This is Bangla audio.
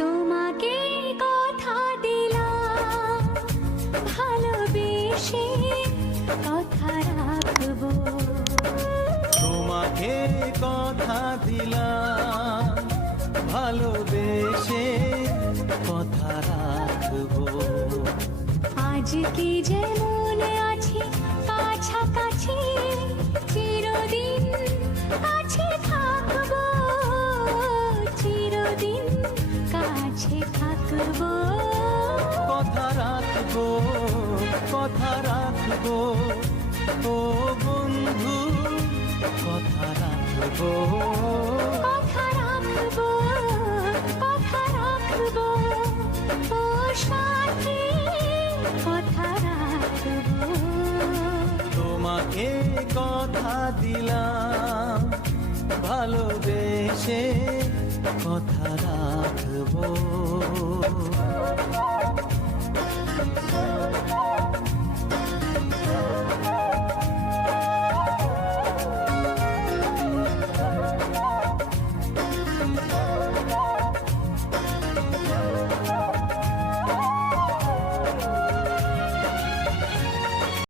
তোমাকে কথা দিলাম, ভালোবেসে কথা রাখবো। তোমাকে কথা দিলাম, ভালোবেসে কথা রাখবো। আজ কি যেমন আছি কাছাকাছি, চিরদিন কাছে থাকবো, চিরদিন কাছে থাকবো। কথা রাখবো, কথা রাখবো, ও বন্ধু কথা রাখবো। কথা রাখবো, কথা রাখবো, ও সাথী কথা রাখবো। তোমাকে কথা দিলাম, ভালোবেসে কথা রাখবো।